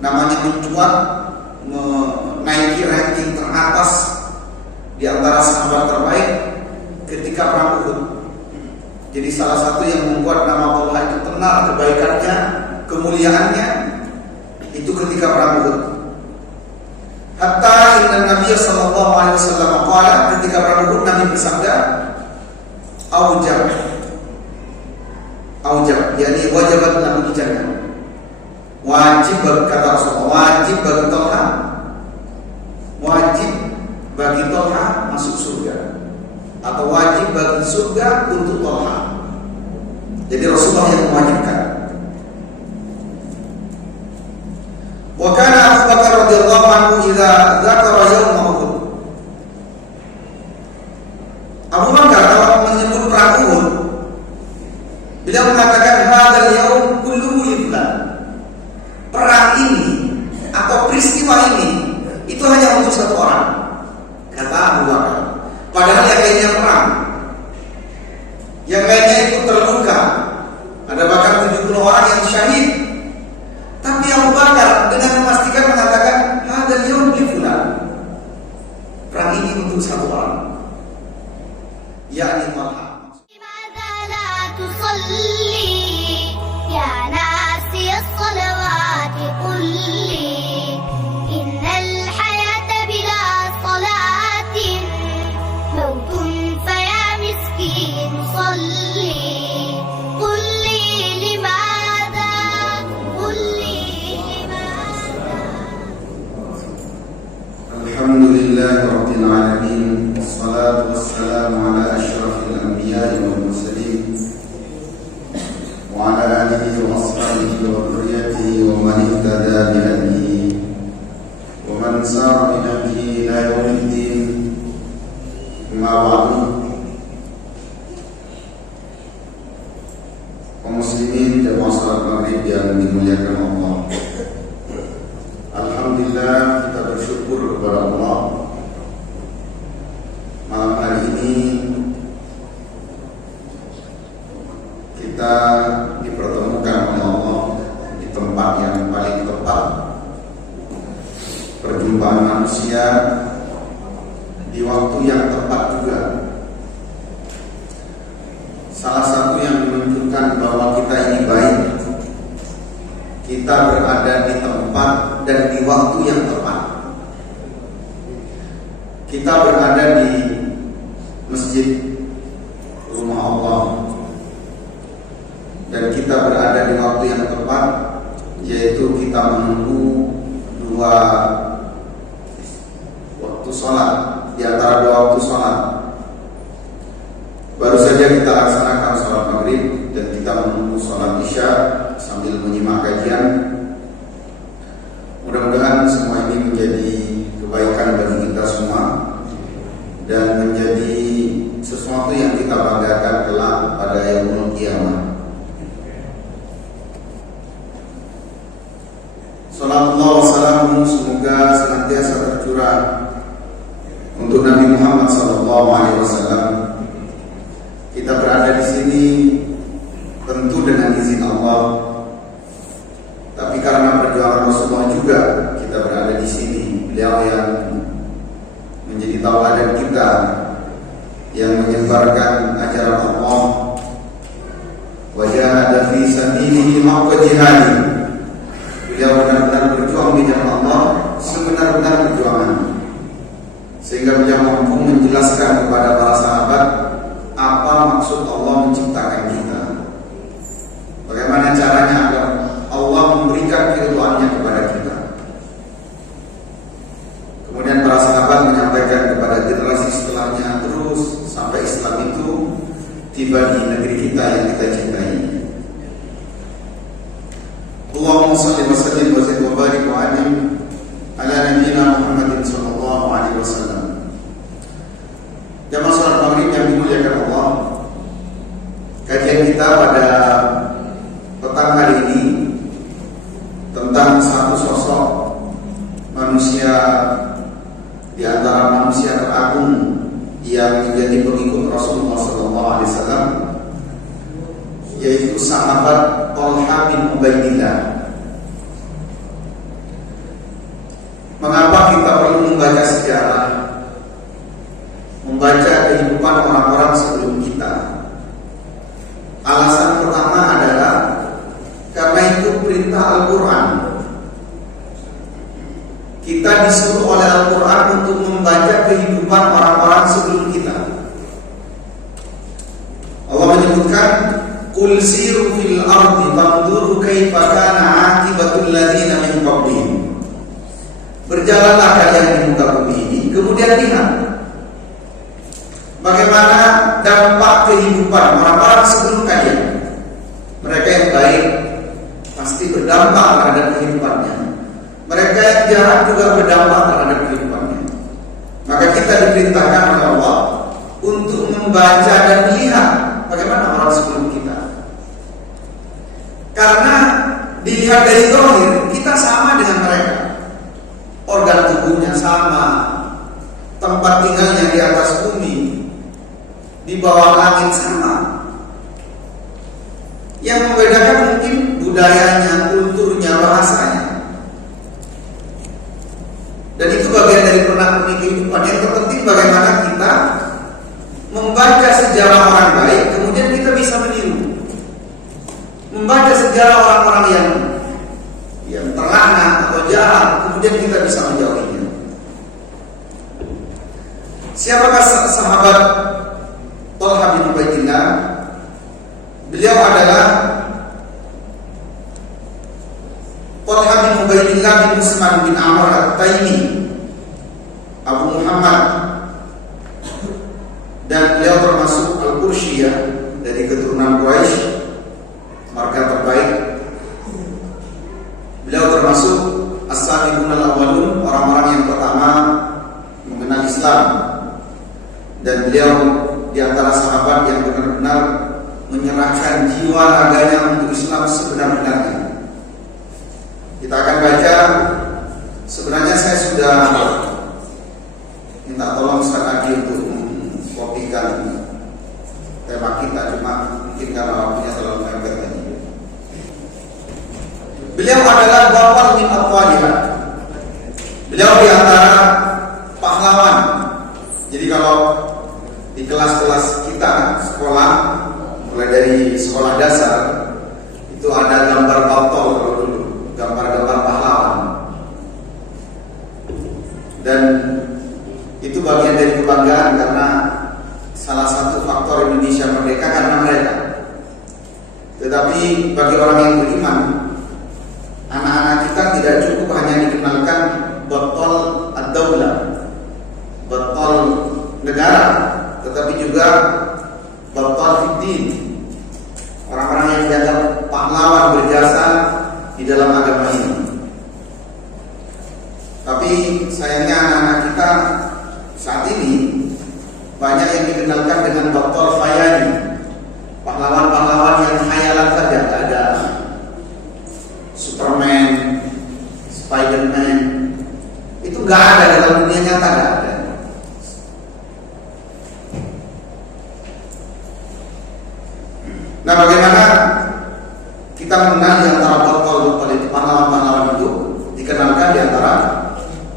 namanya mencuat, menaiki ranking teratas di antara sahabat terbaik ketika perang Uhud. Jadi salah satu yang membuat nama Talha itu tenar kebaikannya, kemuliaannya itu ketika perang Uhud. Hatta inna Nabi sallallahu alaihi wasallam qala, ketika perang Uhud Nabi bersabda, aujab, yakni wajibat lahu jannah. Wajib kata Rasulullah, wajib bagi Talha, wajib bagi Talha masuk surga, atau wajib bagi surga untuk Talha. Jadi Rasulullah yang mewajibkan. Wa kana Abu Bakar radhiyallahu anhu idza dzakara yaum Uhud. Abu Bakar kalau menyebut perang Uhud, beliau mengatakan hadzal yaum kulluhu lillah. Perang ini atau peristiwa ini itu hanya untuk satu orang, kata Abu Bakar. Padahal yang lainnya perang, yang lainnya ikut terluka, ada bahkan 70 orang yang syahid. Tapi Abu Bakar dengan memastikan mengatakan hadzal yaum li fulan. Perang ini untuk satu orang, yakni Talha. Alhamdulillahirabbil alamin, wassalatu wassalamu ala asyrafil anbiya'i wal mursalin wa ala alihi wa ashabihi wa dhurriyyatihi wa man ihtada bi hadihi wa man sara bi nahjihi ila yaumiddin. Amma ba'du. Kaum muslimin jamaah salat maghrib yang dimuliakan Allah, alhamdulillah kita bersyukur kepada Allah. Malam hari ini kita dipertemukan oleh Allah di tempat yang paling tepat, perjumpaan manusia di waktu yang tepat juga. Salah satu yang menunjukkan bahwa kita ini baik, kita berada di tempat dan di waktu yang tepat. Kita berada di masjid rumah Allah, dan kita berada di waktu yang tepat, yaitu kita menunggu dua waktu sholat, di antara dua waktu sholat. Baru saja kita laksanakan sholat maghrib dan kita menunggu sholat isya sambil menyimak kajian. Mudah-mudahan semua ini menjadi kebaikan bagi kita semua dan menjadi sesuatu yang kita banggakan kelak pada yaumul qiyamah. Sallallahu wasallam, semoga senantiasa tercurah untuk Nabi Muhammad sallallahu alaihi wasallam. Kita berada di sini tentu dengan izin Allah, tapi karena perjuangan Rasulullah juga kita berada di sini. Beliau yang menjadi tauladan kita, yang menyebarkan ajaran Allah. Wa jahada fi sabilihi haqqa jihadi. Beliau benar-benar berjuang di jalan Allah sebenar-benar perjuangan, sehingga beliau mampu menjelaskan kepada para sahabat apa maksud Allah menciptakan kita, bagaimana caranya agar Allah memberikan keridhaannya kepada kita. Kemudian para sahabat menyampaikan kepada generasi setelahnya terus sampai Islam itu tiba di negeri kita yang kita cintai. Allahumma shalli wa sallim wa zid wa barik wa an'im ala nabiyyina Muhammadin sallallahu alaihi wasallam. Jamaah salat maghrib yang dimuliakan Allah, kajian kita pada petang hari ini tentang satu sosok manusia di antara manusia teragung yang menjadi pengikut Rasulullah SAW, yaitu sahabat Talha bin Ubaidillah. sejarah, membaca kehidupan orang-orang sebelum kita. Alasan pertama adalah karena itu perintah Al-Quran. Kita disuruh oleh Al-Quran untuk membaca kehidupan orang-orang sebelum kita. Allah menyebutkan, "Qul siru fil ardi fanzuru kaifa kana 'aqibatul ladzina min qablihim." Berjalanlah kalian di muka bumi ini, kemudian lihat bagaimana dampak kehidupan orang-orang sebelum kalian. Mereka yang baik pasti berdampak terhadap kehidupannya. Mereka yang jahat juga berdampak terhadap kehidupannya. Maka kita diperintahkan oleh Allah untuk membaca dan lihat bagaimana orang sebelum kita. Karena dilihat dari zahir kita sama dengan mereka. Organ tubuhnya sama, tempat tinggalnya di atas bumi, di bawah langit sama. Yang membedakan mungkin budayanya, kulturnya, bahasanya. Dan itu bagian dari pernak-pernik kehidupan. Yang terpenting bagaimana kita membaca sejarah orang baik, kemudian kita bisa meniru. Membaca sejarah orang-orang yang terlaknat atau jahat, kemudian kita bisa menjauhinya. Siapakah sahabat Thalha bin Ubaidillah? Beliau adalah Thalha bin Ubaidillah bin Usman bin Amr At-Taimi Abu Muhammad, dan beliau termasuk Al-Qursyiyah dari keturunan Quraisy, marga terbaik. Beliau termasuk As-Sabiqun al-Awwalun, orang-orang yang pertama mengenal Islam, dan beliau di antara sahabat yang benar-benar menyerahkan jiwa raganya untuk Islam sebenar-benarnya. Kita akan baca. Sebenarnya saya sudah minta tolong Ustaz Adi untuk mengkopikan tema kita, cuma mungkin karena waktunya terlalu mepet tadi. Beliau adalah bapak min aqwaliha. Beliau di antara pahlawan. Jadi kalau di kelas-kelas kita sekolah, mulai dari sekolah dasar, itu ada gambar botol kalau dulu, gambar-gambar pahlawan. Dan itu bagian dari kebanggaan karena salah satu faktor Indonesia merdeka karena mereka. Tetapi bagi orang yang beriman, anak-anak kita tidak cukup hanya dikenalkan botol ad-daulah, botol negara, tetapi juga botol fiddin, orang-orang yang dianggap pahlawan berjasa di dalam agama ini. Tapi sayangnya anak-anak kita saat ini banyak yang dikenalkan dengan botol khayali, pahlawan-pahlawan yang khayalan saja, ada Superman, Spiderman, itu nggak ada dalam dunia nyata, nggak ada. Nah, bagaimana kita mengenal di antara botol-botol itu, pahlawan-pahlawan itu dikenalkan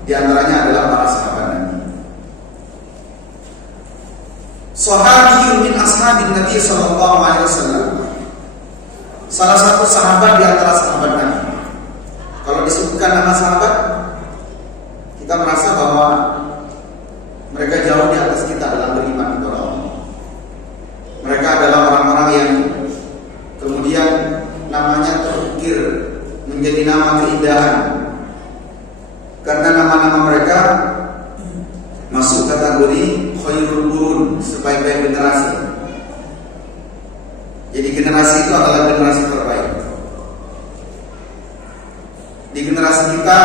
di antaranya adalah para sahabat Nabi. Sahabi min ashabin Nabi sallallahu alaihi wasallam. Salah satu sahabat di antara sahabat Nabi. Kalau disebutkan nama sahabat, kita merasa bahwa mereka jauh di atas kita dalam beriman kepada Allah. Mereka adalah orang-orang yang kemudian namanya terukir menjadi nama keindahan, karena nama-nama mereka masuk kategori khairul qurun, sebaik-baik generasi. Jadi generasi itu adalah generasi terbaik. Di generasi kita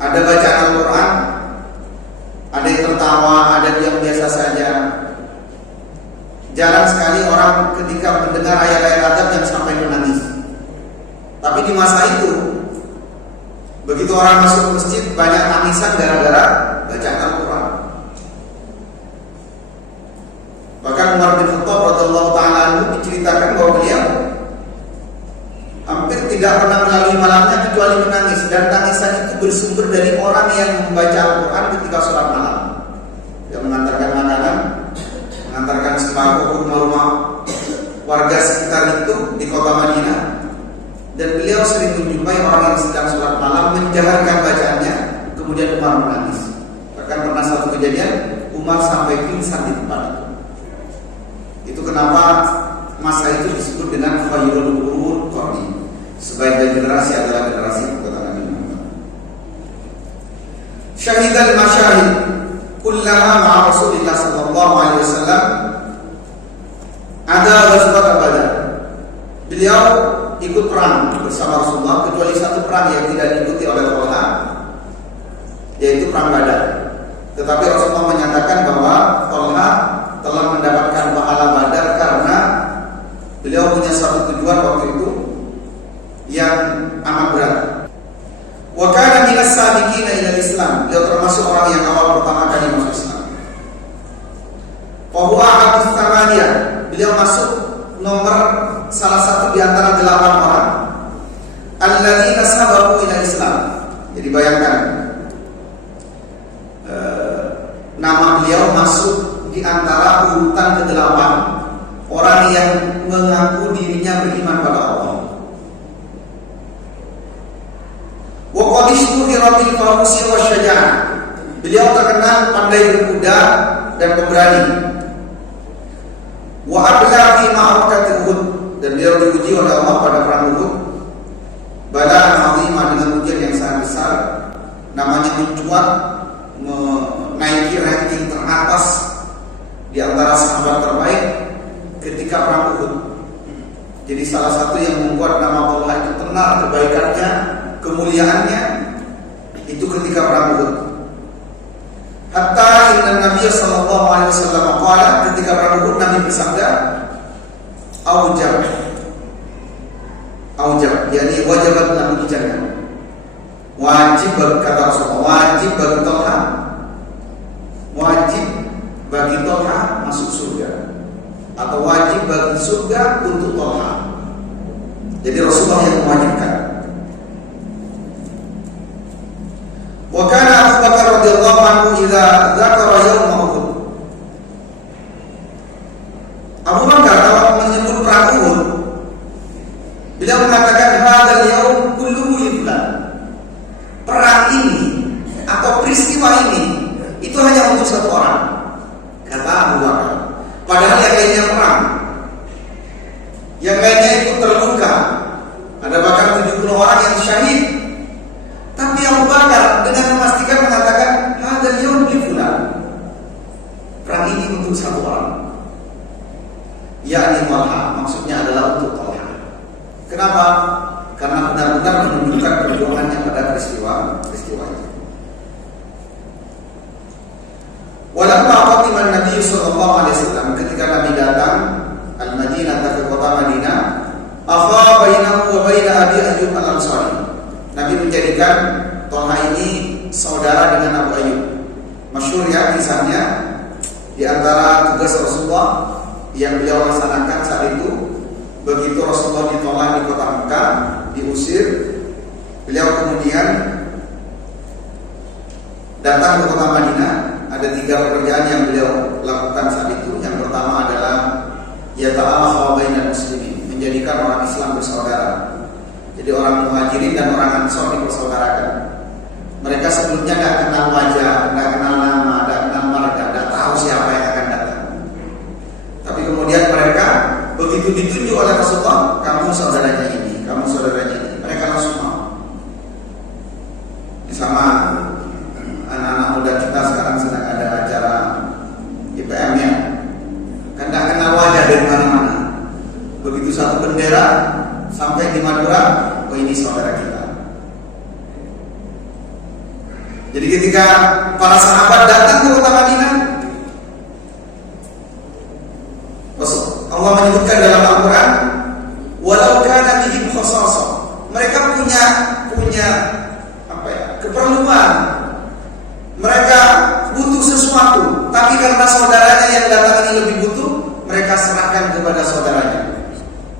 ada bacaan Al-Quran, ada yang tertawa, ada yang biasa saja. Jarang sekali orang ketika mendengar ayat-ayat adab yang sampai menangis. Tapi di masa itu, begitu orang masuk ke masjid, banyak tangisan gara-gara bacaan Al-Quran. Bahkan Umar bin Khattab radhiyallahu ta'ala anhu diceritakan bahwa beliau hampir 30 tidak pernah melalui malamnya kecuali menangis, dan tangisan itu bersumber dari orang yang membaca Al-Quran ketika sholat malam. Dia mengantarkan makanan, mengantarkan sembako ke rumah-rumah warga sekitar itu di kota Madinah, dan beliau sering menjumpai orang yang sedang sholat malam menjaharkan bacaannya, kemudian Umar menangis. Bahkan pernah satu kejadian Umar sampai pingsan di tempat itu. Itu kenapa masa itu disebut dengan khairul qurun qarni. Sebaik generasi adalah generasi kata Nabi Muhammad. Syahidal masyahid kullaha ma'a Rasulillah sallallahu alaihi wasallam. Ada ghazwat Badar. Beliau ikut perang bersama Rasulullah kecuali satu perang yang tidak diikuti oleh Talha, yaitu perang Badar. Tetapi Rasulullah menyatakan bahwa Talha telah mendapatkan pahala Badar karena beliau punya satu tujuan waktu itu yang amat berat. Wa kana minas sabiqina ilal Islam. Beliau termasuk orang yang awal pertama kali masuk Islam. Wa huwa ahadus tsamaniyah. Beliau masuk nomor salah satu di antara 8 orang alladzina sabaqu ilal Islam. Jadi bayangkan nama beliau masuk di antara urutan ke-8 orang yang mengaku dirinya beriman pada Allah. Wa qad ishtuhiratil farusi wasyaja'ah. Beliau terkenal pandai berkuda dan pemberani. Wa abla fi ma'rakati Uhud, dan beliau diuji oleh Allah pada perang Uhud. Balaan azimah, dengan ujian yang sangat besar, namanya mencuat menaiki ranking teratas di antara sahabat terbaik ketika perang Uhud. Jadi salah satu yang membuat nama Allah itu tenar kebaikannya, kemuliaannya itu ketika perang Uhud. Hatta inna Nabi sallallahu alaihi wasallam qala, ketika perang Uhud Nabi bersabda, aujab, yakni wajibat lahu jannah. Wajib kata Rasulullah, wajib bagi Talha, wajib bagi Talha masuk surga, atau wajib bagi surga untuk Talha. Jadi Rasulullah yang mewajibkan. Wa kana Abu Bakar radhiyallahu anhu idza dzakara yaum Uhud. Abu Bakar kalau menyebut perang Uhud, beliau mengatakan hadzal yaum kulluhu li fulan. Perang ini atau peristiwa ini itu hanya untuk satu orang, kata Abu Bakar. Padahal yang lainnya perang, yang lainnya ikut terluka, ada bahkan 70 orang yang syahid. Tapi Abu Bakar dengan memastikan mengatakan hadzal yaum li fulan. Perang ini untuk satu orang, yakni Talha, maksudnya adalah untuk Talha. Kenapa? Karena benar-benar menunjukkan perjuangannya pada peristiwa itu. Walamma qadima Nabi sallallahu alaihi wasallam, ketika Nabi datang al-Madinah, ke kota Madinah, akha bainahu wa baina Abi Ayyub al-Ansari. Nabi menjadikan Talha ini saudara dengan Abu Ayyub. Masyhur ya kisahnya, di antara tugas Rasulullah yang beliau laksanakan saat itu, begitu Rasulullah ditolak di kota Mekah, diusir, beliau kemudian datang ke kota Madinah. Ada 3 pekerjaan yang beliau lakukan saat itu. Yang pertama adalah yata'alaha bainal muslimin, menjadikan orang Islam bersaudara. Jadi orang Muhajirin dan orang Ansor dipersaudarakan. Mereka sebelumnya tidak kenal wajah, tidak kenal nama, tidak kenal marga, tidak tahu siapa yang akan datang. Tapi kemudian mereka begitu ditunjuk oleh Rasulullah, kamu saudaranya ini, kamu saudaranya ini, mereka langsung mau. Sama anak-anak muda kita sekarang sedang ada acara IPM ya, kan tidak kenal wajah dari mana-mana. Begitu satu bendera sampai di Madura, oh ini saudara kita. Jadi ketika para sahabat datang ke kota Madinah, Allah menyebutkan dalam Al-Quran, walau kana bihim khasasah, mereka punya keperluan, mereka butuh sesuatu, tapi karena saudaranya yang datang ini lebih butuh, mereka serahkan kepada saudaranya.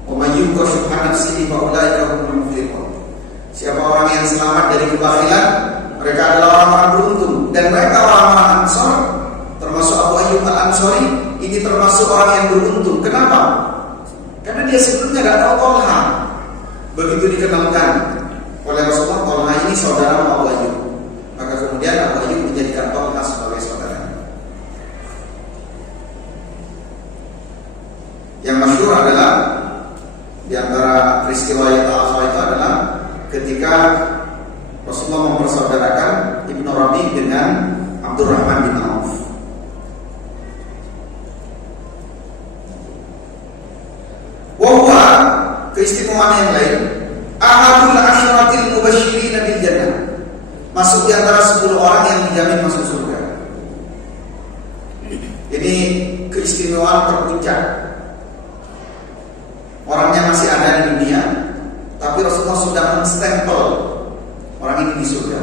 Wa may yuqa syuhha nafsihi fa ulaika humul muflihun. Siapa orang yang selamat dari kebakhilan, mereka adalah orang-orang beruntung. Dan mereka orang-orang Ansor, termasuk Abu Ayyub Al-Ansori, ini termasuk orang yang beruntung. Kenapa? Karena dia sebelumnya tidak tahu Tolha. Begitu dikenalkan oleh Rasulullah, Tolha ini saudara Abu Ayyub. Maka kemudian Abu Ayyub menjadikan Tolha sebagai saudara. Yang masyhur adalah di antara peristiwa yang ta'ala itu adalah ketika Rasulullah mempersaudarakan Ibnu Rabi dengan Abdurrahman bin Auf. Wahwa keistimewaan yang lain, ahadul asyaratil mubasysyirin bil jannah, masuk di antara 10 orang yang dijamin masuk surga. Ini keistimewaan terpuncak. Orangnya masih ada di dunia, tapi Rasulullah sudah menstempel orang ini di surga.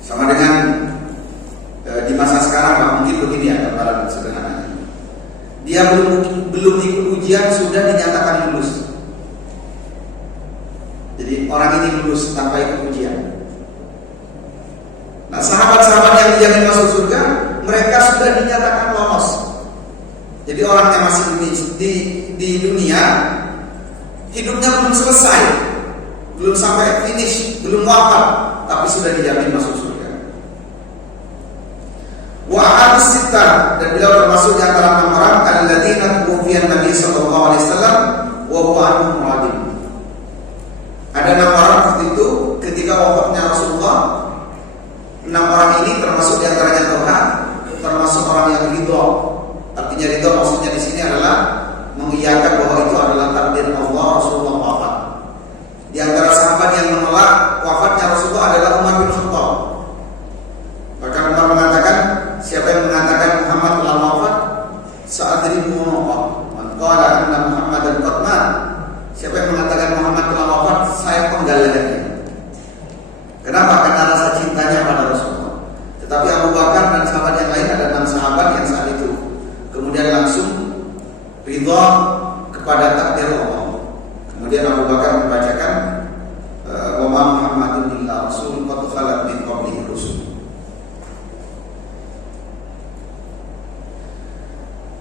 Sama dengan di masa sekarang, Pak, mungkin begini ya gambaran sederhananya. Dia belum ikut ujian sudah dinyatakan lulus. Jadi orang ini lulus tanpa ikut ujian. Nah, sahabat-sahabat yang dijamin masuk surga, mereka sudah dinyatakan lolos. Jadi orang yang masih di dunia, hidupnya belum selesai, belum sampai finish, belum wafat, tapi sudah dijamin masuk surga. Wa ahadus sittah, dan beliau termasuk di antara 6 orang alladzina tuwfiya Nabi sallallahu alaihi wasallam wa huwa anhum radin. Ada 6 orang waktu itu ketika wafatnya Rasulullah. 6 orang ini termasuk di antaranya Tolha, termasuk orang yang ridho. Artinya ridho maksudnya di sini adalah mengiyakan bahwa itu adalah takdir Allah Rasulullah wafat. Di antara sahabat yang menolak wafatnya Rasulullah adalah Umar bin Khattab. Bahkan Umar mengatakan, siapa yang mengatakan Muhammad telah wafat, sa'adribu wafat. Man qala anna Muhammadan qad mat. Siapa yang mengatakan Muhammad telah wafat, saya penggal lehernya. Kenapa? Karena rasa cintanya pada Rasulullah. Tetapi Abu Bakar dan sahabat yang lain, ada 6 sahabat yang saat itu kemudian langsung ridha kepada takdir Allah. Kemudian Abu Bakar membacakan wa ma Muhammadun illa rasul qad khalat min qablihi rusul.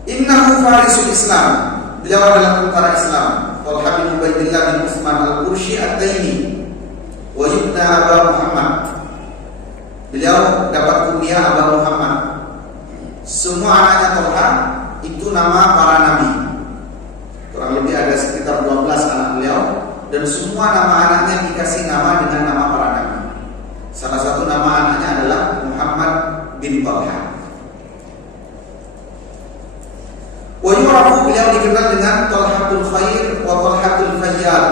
Innahu farisul Islam. Beliau adalah tentara Islam. Talha bin Ubaidillah bin Utsman al-Qurshi at-Taimi wa yubna Aba Muhammad. Beliau dapat kunyah Aba Muhammad. Semua anaknya Talha itu nama para nabi. Kurang lebih ada sekitar 12 anak beliau, dan semua nama anaknya dikasih nama dengan nama para nabi. Salah satu nama anaknya adalah Muhammad bin Talha. Wa yurafu, beliau dikenal dengan Talhatul Khair wa Talhatul Fayyad.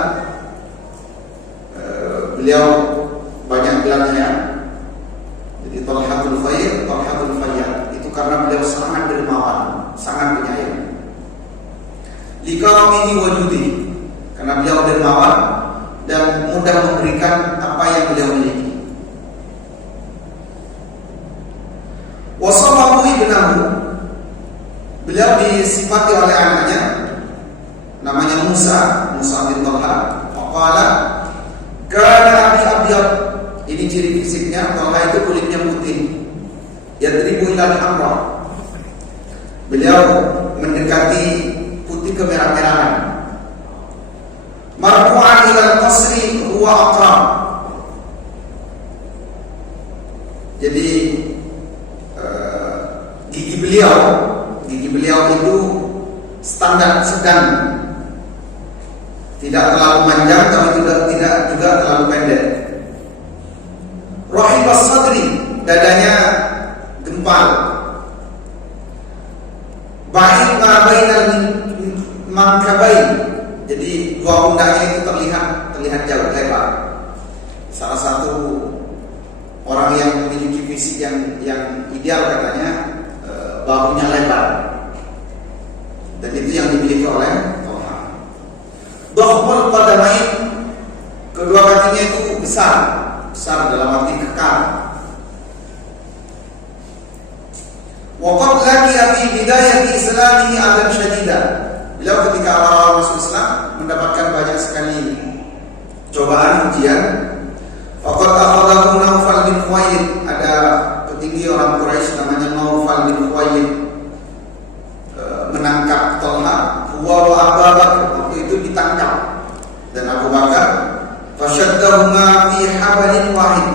Beliau banyak gelarnya. Jadi Talhatul Khair, Talhatul Fayyad. Itu karena beliau sangat dermawan, sangat penyayang. Likaramihi wajudi, karena beliau dermawan dan mudah memberikan apa yang beliau miliki. Wasafahu ibnahu, beliau disifati oleh anaknya, namanya Musa bin Talha. Faqala kana abi abyad, ini ciri fisiknya, Talha itu kulitnya putih. Yadribu ilal hamra, beliau mendekati putih kemerah-merahan. Marfu'an ilal qasri huwa aqram, jadi gigi beliau itu standar sedang, tidak terlalu panjang tapi tidak juga terlalu pendek. Rahibas sadri, dadanya gempal. Ba'id ma bainal mankabain, jadi dua pundaknya itu terlihat jauh lebar. Salah satu orang yang memiliki fisik yang ideal katanya bahunya lebar, dan itu yang dimiliki oleh Talha. Dhahmul qadamain, kedua kakinya itu besar dalam arti kekar. Wa qad laqiya fi bidayati islamihi adan syadida, beliau ketika awal masuk Islam mendapatkan banyak sekali cobaan, ujian. Faqad akhadahu Naufal bin Khuwailid, ada petinggi orang Quraisy namanya Naufal bin Khuwailid, menangkap Talha. Huwa wa Abu Bakar, waktu itu ditangkap, dan Abu Bakar. Fashaddahuma fi habalin wahid,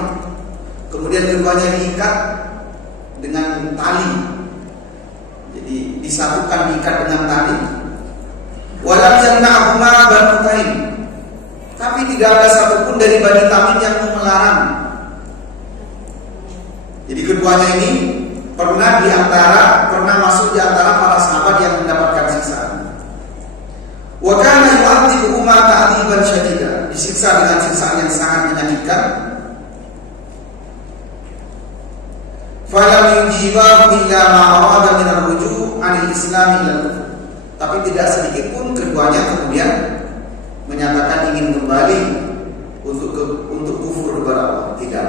kemudian keduanya diikat dengan tali, jadi disatukan, diikat dengan tali. Walam yamna'huma Banu Taim, tapi tidak ada satupun dari Bani Tamim yang melarang. Jadi keduanya ini pernah masuk di antara para sahabat yang mendapatkan siksaan. Wa kana yu'adzibuhuma ta'dziban syadida, disiksa dengan siksaan yang sangat menyakitkan. Falam yujibahu illa ma arada min ar-ruju' 'anil Islam ila al-kufr, tapi tidak sedikit pun keduanya kemudian menyatakan ingin kembali untuk kufur kepada Allah. Tidak.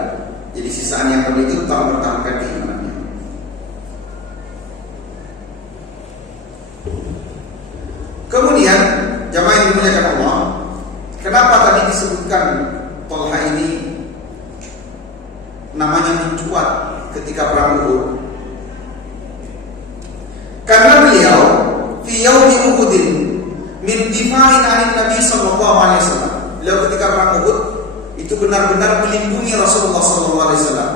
Jadi sisaan yang kedua itu tetap mempertahankan keimanannya. Kemudian jamaah yang dimuliakan Allah, kenapa tadi disebutkan Talha ini namanya mencuat ketika perang Uhud? Karena beliau fi yaumi Uhudin min difa'in 'anil Nabi sallallahu alaihi wasallam. Beliau ketika perang Uhud itu benar-benar melindungi Rasulullah sallallahu alaihi wasallam.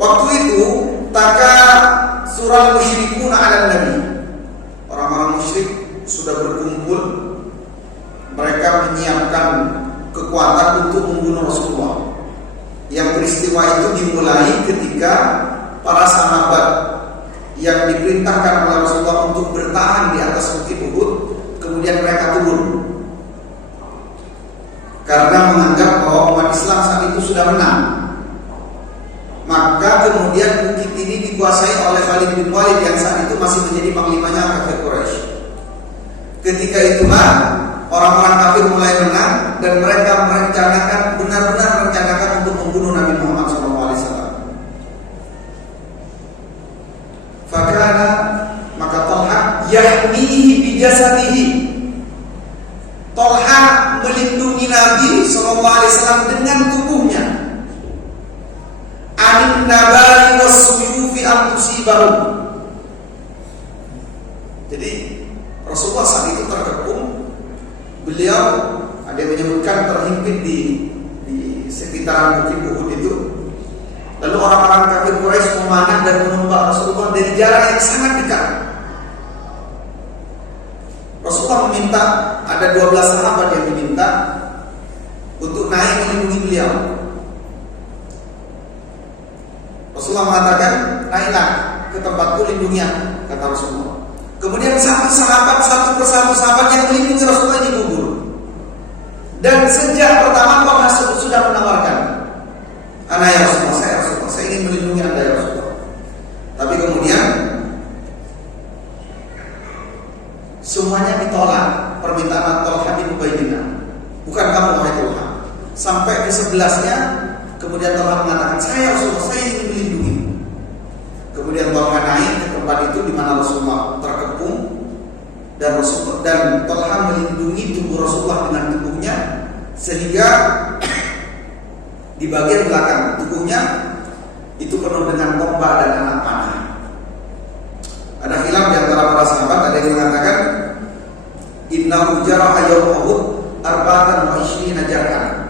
Waktu itu taka surah musyrikun 'ala Nabi. Orang-orang musyrik sudah berkumpul, mereka menyiapkan kekuatan untuk membunuh Rasulullah. Yang peristiwa itu dimulai ketika para sahabat yang diperintahkan oleh Rasulullah untuk bertahan di atas bukit Uhud, kemudian mereka turun karena menganggap bahwa umat Islam saat itu sudah menang. Maka kemudian bukit ini dikuasai oleh Khalid bin Walid yang saat itu masih menjadi panglimanya kafir Quraisy. Ketika itulah orang-orang kafir mulai menang dan mereka benar-benar merencanakan untuk membunuh Nabi Muhammad SAW. Fakana, maka Talha yahmihi bijasadihi, Talha melindungi Nabi SAW dengan tubuhnya. Anin nabali wassuyufi antusibahu. Jadi Rasulullah saat itu terkepung, beliau ada yang menyebutkan terhimpit di sekitaran bukit Uhud itu. Lalu orang-orang kafir Quraisy memanah dan menembak Rasulullah dari jarak yang sangat dekat. Rasulullah meminta, ada 12 sahabat yang diminta untuk naik melindungi beliau. Rasulullah mengatakan, naiklah ke tempatku, lindungi aku, kata Rasulullah. Kemudian satu persatu sahabat yang melindungi Rasulullah ini gugur. Dan sejak pertama Talha sudah menawarkan, "Ana ya Rasulullah, saya ingin melindungi Anda ya Rasulullah." Tapi kemudian semuanya ditolak permintaan Talha bin Ubaidillah. Bukan kamu wahai Talha. Sampai ke-11-nya kemudian Talha mengatakan, "Saya Rasulullah, saya ingin melindungi." Kemudian Talha naik ke tempat itu di mana Rasulullah terkepung, dan Talha melindungi tubuh Rasulullah dengan tubuhnya, sehingga di bagian belakang tubuhnya itu penuh dengan tombak dan anak panah. Ada khilaf di antara para sahabat, ada yang mengatakan innahu jaraha yawma Uhud arba'atan wa ishrina jarhan.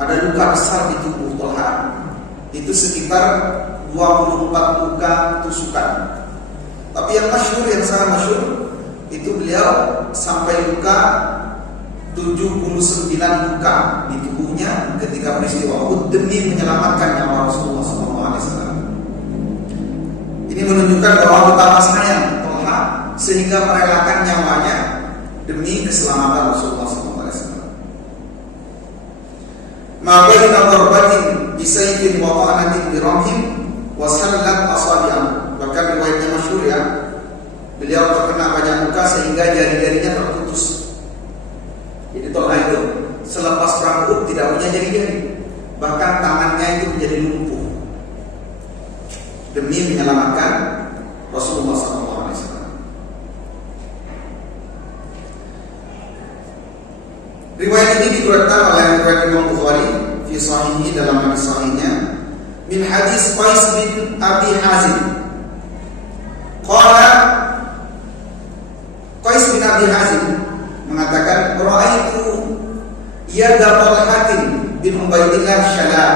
Ada luka besar di tubuh Talha, itu sekitar 24 luka tusukan. Tapi yang masyhur, yang sangat masyhur, itu beliau sampai luka 79 luka di tubuhnya ketika peristiwa Uhud demi menyelamatkan nyawa Rasulullah SAW. Ini menunjukkan bahwa betapa sayang Talha sehingga merelakan nyawanya demi keselamatan Rasulullah SAW. Ma baina darbatin bisayfin wa ta'anatin bi ramhin wa sallat asabi'an. Bahkan riwayatnya masyhur ya, beliau terkena banyak luka sehingga jari-jarinya terputus. Jadi Talha itu selepas perang Uhud tidak punya jari-jari, bahkan tangannya itu menjadi lumpuh demi menyelamatkan Rasulullah SAW. Riwayat ini dikeluarkan oleh Imam Bukhari fi Sahihih dalam hadis sahihnya min hadis Qais bin Abi Hazim. Qala Qais bin Abi Hazim mengatakan ra'aitu yada Talhatin bin Ubaidillah syala.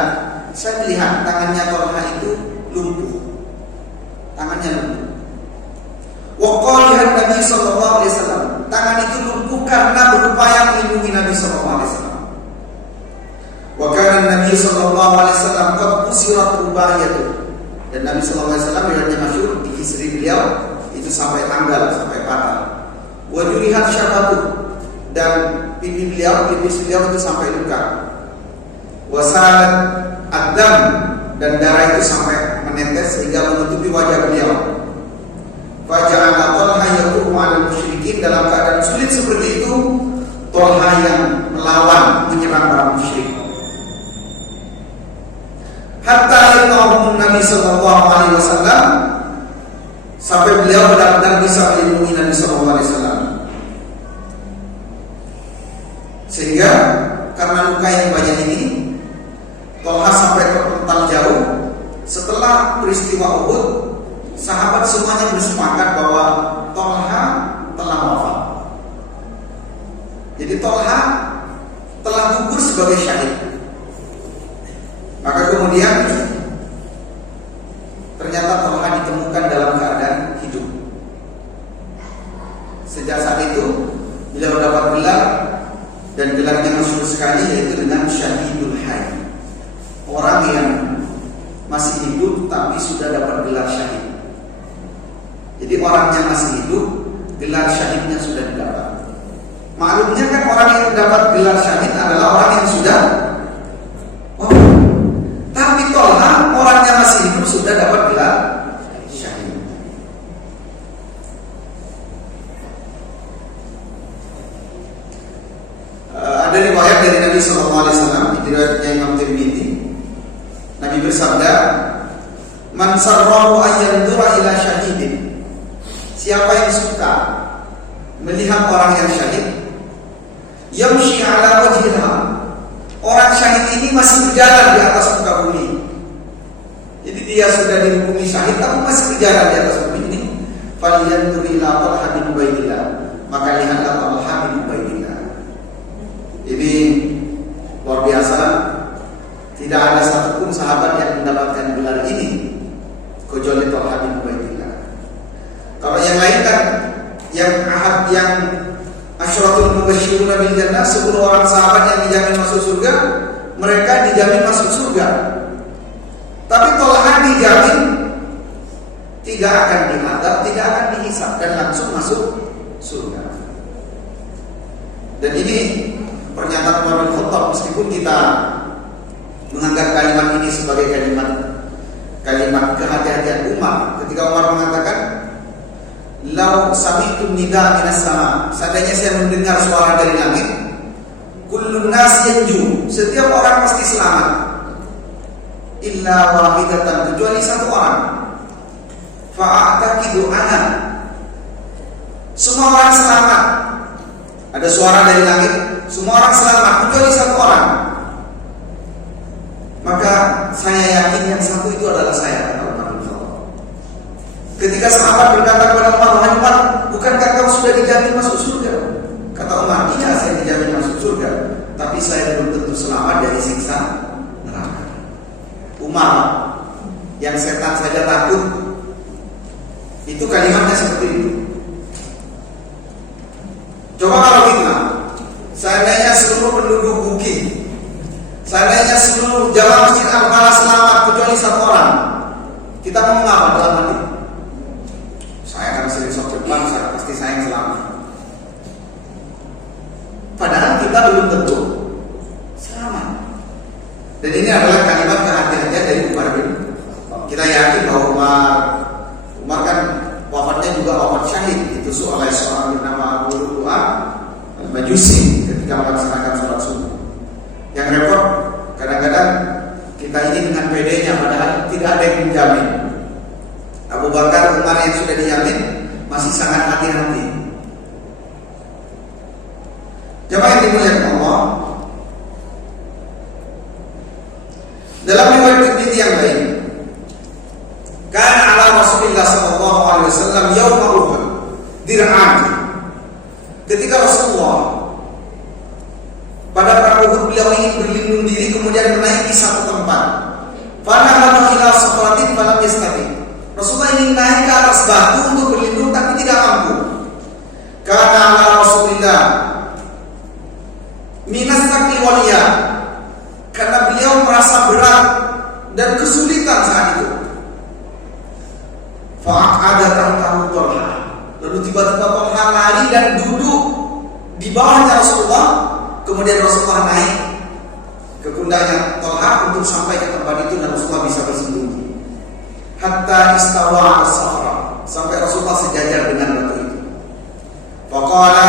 Saya melihat tangannya Talha itu lumpuh. Tangannya lumpuh. Wa qala Nabi sallallahu alaihi wasallam, tangan itu lumpuh karena berupaya melindungi Nabi sallallahu alaihi wasallam. Wa kana Nabi sallallahu alaihi wasallam qad usirat rubaiyatu. Dan Nabi sallallahu alaihi wasallam riwayatnya masyhur di istri beliau itu sampai tanggal, sampai patah. Wa jurihat syafatu, dan pipi beliau itu sampai luka. Wa salat ad-dam, dan darah itu sampai menetes sehingga menutupi wajah beliau. Faja'ala Talha yaqumu 'alal musyrikin, dalam keadaan sulit seperti itu Talha yang melawan, menyerang para musyrik. Hatta yaqahum Nabi sallallahu alaihi wasallam, sampai beliau benar-benar bisa melindungi Nabi sallallahu alaihi wasallam. Sehingga karena luka yang banyak ini Talha sampai terpental jauh. Setelah peristiwa Uhud, sahabat semuanya bersepakat bahwa Talha telah wafat. Jadi Talha telah gugur sebagai syahid. Maka kemudian ternyata Talha ditemukan dalam keadaan hidup. Sejak saat itu beliau dapat gelar, dan gelarnya masyhur sekali, yaitu dengan Syahidul Hayy. Orang yang masih hidup tapi sudah dapat gelar syahid. Jadi orangnya masih hidup, gelar syahidnya sudah didapat. Maklumnya kan orang yang dapat gelar syahid adalah orang yang sudah wafat. Tapi Talha orangnya masih hidup sudah dapat gelar syahid. Ada riwayat dari Nabi sallallahu alaihi wasallam, riwayatnya Imam Tirmidzi. Nabi bersabda, "Man sarrahu an yanzura ila syahidin." Siapa yang suka melihat orang yang syahid, yamshi ala wajhiha, orang syahid ini masih berjalan di atas muka bumi. Jadi dia sudah dihukumi syahid tapi masih berjalan di atas bumi ini. Falyanzur ila Talha bin Ubaidillah, maka lihatlah Talha bin Ubaidillah. Jadi luar biasa, tidak ada satupun sahabat yang mendapatkan gelar ini kecuali Talha bin Ubaidillah. Kalau yang lain kan yang asyratul mubashshiruna bil jannah, 10 orang sahabat yang dijamin masuk surga, mereka dijamin masuk surga. Tapi Talha dijamin tidak akan diadab, tidak akan dihisab, dan langsung masuk surga. Dan ini pernyataan Umar bin Khattab, meskipun kita menganggap kalimat ini sebagai kalimat kehati-hatian Umar, ketika Umar mengatakan, "Lau sami'tum nida minas sama", seandainya saya mendengar suara dari langit, kullun nas yanju, setiap orang pasti selamat, illa wahidatan, kecuali satu orang, fa'ataqidu ana, semua orang selamat. Ada suara dari langit, semua orang selamat kecuali satu orang. Maka saya yakin yang satu itu adalah saya, kata Umar bin Khattab. Ketika sahabat berkata kepada Umar, "Wahai Umar, bukankah kau sudah dijamin masuk surga?" Kata Umar, "Iya, saya dijamin masuk surga, tapi saya belum tentu selamat dari siksa neraka." Umar yang setan saja takut, itu kalimatnya seperti itu. Coba kalau kita, seandainya seluruh penduduk Bukit, seandainya seluruh jamaah Masjid Al-Falah selamat kecuali satu orang, kita mau mengapa dalam hati? Saya akan sering sok depan, pasti saya yang selamat. Padahal kita belum tentu selamat. Dan ini adalah kalimat kehati-hatian dari Umar bin Khattab. Kita yakin bahwa Umar kan wafatnya juga wafat syahid, itu oleh seorang bernama Abu Lu'lu'ah Al-Majusi ketika melaksanakan sholat subuh. Yang repot kadang-kadang kita ini dengan PD-nya, padahal tidak ada yang menjamin. Abu Bakar, Umar yang sudah dijamin masih sangat hati-hati. Jemaah yang dimuliakan Allah, Dalam riwayat Tirmidzi yang lain, kana ala Rasulillah sallallahu alaihi wasallam yaum Uhud dir'an. Ketika Rasulullah pada perang Uhud, beliau ingin berlindung diri, kemudian menaiki satu tempat. Fanahu ila safaratin falam yastati. Rasulullah ingin naik ke atas batu untuk berlindung, tapi tidak mampu. Karena ala Rasulillah minas sakli waliya, karena beliau merasa berat dan kesulitan saat itu. Fa'ada tahtahu Talha. Lalu tiba-tiba Talha lari dan duduk di bawahnya Rasulullah. Kemudian Rasulullah naik ke pundaknya Talha untuk sampai ke tempat itu dan Rasulullah bisa bersembunyi. Hatta istawa as-safra, sampai Rasulullah sejajar dengan batu itu. Faqala,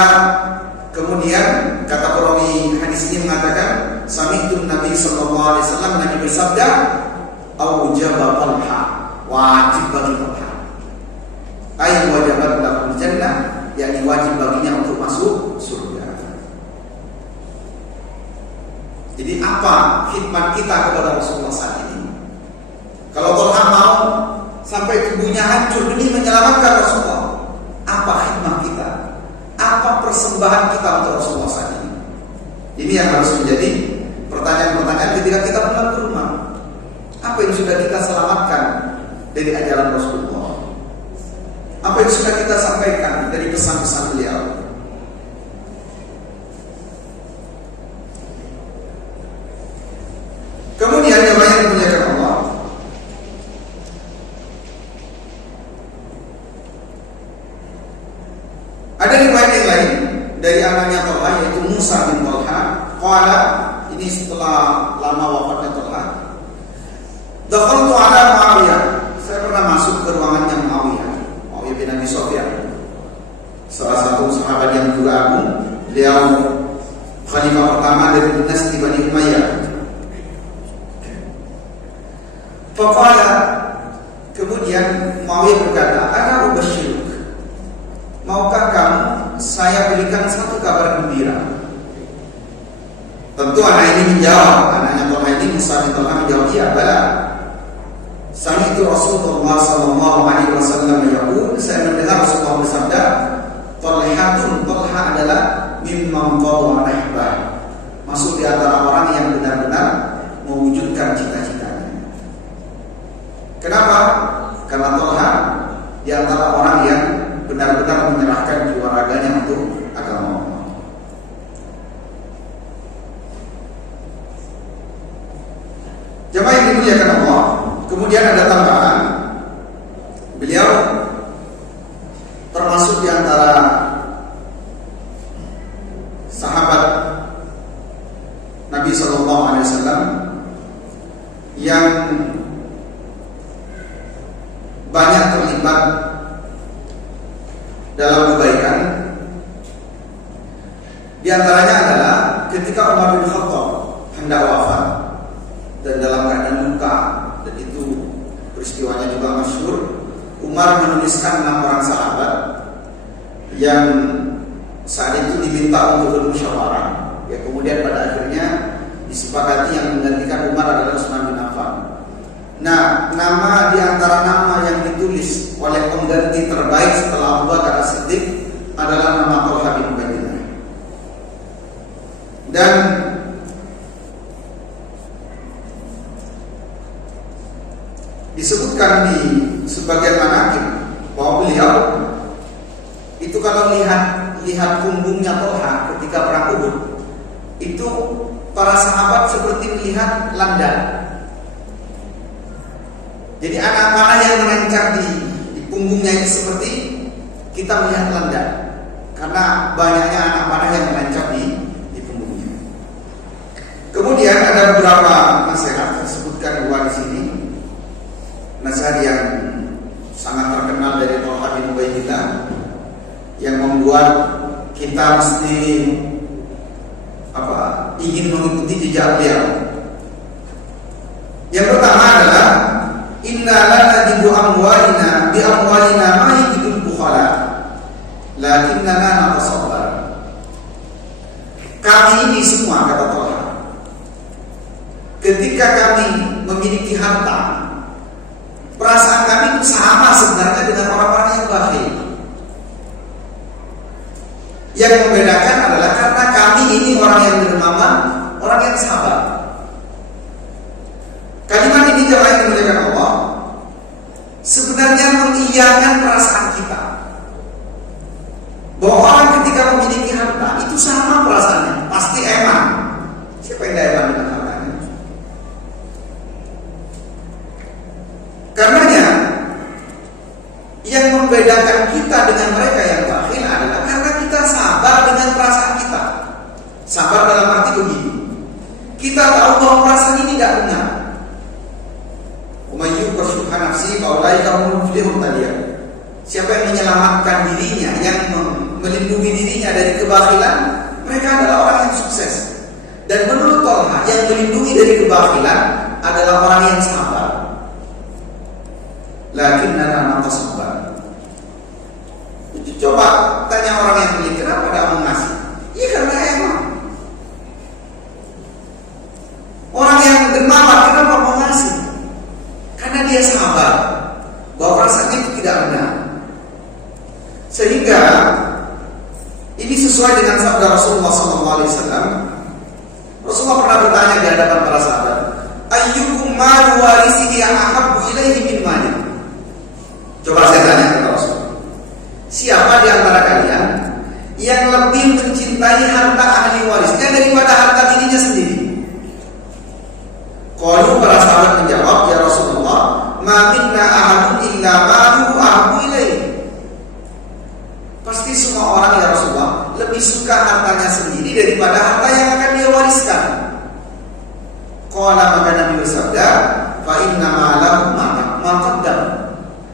kemudian kata perawi hadis ini mengatakan, sami'tu Nabi sallallahu alaihi wasallam, Nabi bersabda, "Aujaba Talha, wajib bagi Talha. Ay wajibat lahul jannah, yakni wajib baginya untuk masuk surga." Jadi apa khidmat kita kepada Rasulullah saat ini? Kalau Talha mau sampai tubuhnya hancur demi menyelamatkan Rasulullah, apa khidmat kita? Apa persembahan kita untuk Rasulullah saat ini? Ini yang harus menjadi pertanyaan-pertanyaan ketika kita pulang ke rumah. Apa yang sudah kita selamatkan dari ajaran Rasulullah? Apa yang sudah kita sampaikan dari pesan-pesan beliau? Kemudian yang lain dimuliakan Allah, ada riwayat yang lain dari anaknya Talha, yaitu Musa bin Talha. Qala, ini setelah lama wafatnya Talha, dakhaltu ala Muawiyah, saya pernah masuk ke ruangannya Muawiyah bin Abi Sufyan, salah satu sahabat yang juga agung. Beliau khalifah pertama dari dinasti Bani Umayyah. Faqala, kemudian Muawiyah berkata, "Ana ubasyiruk, maukah kamu saya berikan satu kabar gembira?" Tentu anak ini menjawab, anaknya Talha ini, Musa bin Talha menjawab, "Iya, bala. Sami'tu Rasulullah sallallahu alaihi wasallam yaqul," saya mendengar Rasulullah bersabda, "Talhatun, Talha adalah mimman qadha nahbah, masuk di antara orang yang benar-benar mewujudkan cita-citanya." Kenapa? Karena Talha di antara orang yang benar-benar menyerahkan jiwa raganya untuk agama Allah. Jemaah yang dimuliakan Allah, kemudian ada tambahan, beliau termasuk di antara sahabat Nabi sallallahu alaihi wasallam yang banyak terlibat dalam kebaikan. Di antaranya adalah ketika Umar bin Khattab hendak wafat dan dalam keadaan luka, dan itu peristiwanya juga masyhur. Umar menuliskan 6 orang sahabat yang saat itu diminta untuk bermusyawarah. Ya, kemudian pada akhirnya disepakati yang menggantikan Umar adalah Utsman bin Affan. Nah, nama di antara nama yang ditulis oleh pengganti terbaik setelah Abu Bakar As-Siddiq adalah nama Talha bin Ubaidillah. Dan disebutkan di sebagian manaqib bahwa beliau itu kalau lihat punggungnya Talha ketika perang Uhud, itu para sahabat seperti melihat landak. Jadi anak panah yang menancap di punggungnya itu seperti kita melihat landak, karena banyaknya anak panah yang menancap di punggungnya. Kemudian ada beberapa nasihat disebutkan dua di sini. Nasihat yang sangat terkenal dari Talha bin Ubaidillah yang membuat kita mesti ingin mengikuti jejak beliau. Yang pertama adalah inna la nadibu amwalina bi amwalina ma yajidul bukhala lakinnana natasabar. Kami ini semua, kata Talha, ketika kami memiliki harta, perasaan kami itu sama sebenarnya dengan orang-orang yang bakhil. Yang membedakan adalah karena kami ini orang yang dermawan, orang yang sabar. Kalimat ini jemaah yang dimuliakan Allah sebenarnya mengiyakan perasaan kita bahwa orang ketika memiliki harta itu sama perasaannya, pasti eman. Siapa yang tidak eman dengan hartanya? Karenanya yang membedakan kita dengan mereka yang bakhil adalah karena kita sabar dengan perasaan kita. Sabar dalam arti begini, kita tahu bahwa perasaan ini tidak benar. Umayyub bersyukur nafsi kaulai kaum muflihun tadiya. Siapa yang menyelamatkan dirinya, yang melindungi dirinya dari kebakhilan, mereka adalah orang yang sukses. Dan menurut Tolha, yang melindungi dari kebakhilan adalah orang yang sabar. Lakinnana natasabar. Coba tanya orang yang beli, kenapa tidak mengasih? Ya karena emang. Orang yang dermawan kenapa mau ngasih? Karena dia sabar bahwa perasaannya itu tidak benar. Sehingga ini sesuai dengan sabda Rasulullah SAW. Rasulullah pernah bertanya di hadapan para sahabat, ayyukum malu warisihi ahabbu ilaihi min mali. Coba saya tanya kepada Rasulullah, siapa di antara kalian yang lebih mencintai harta ahli warisnya daripada harta dirinya sendiri? Qalu, para sahabat menjawab, ya Rasulullah, ma minna ahadun illa maluhu ahabbu ilaihi. Pasti semua orang, ya Rasulullah, lebih suka hartanya sendiri daripada harta yang akan dia wariskan. Qala, maka Nabi bersabda, fa inna ma lahu ma qaddam.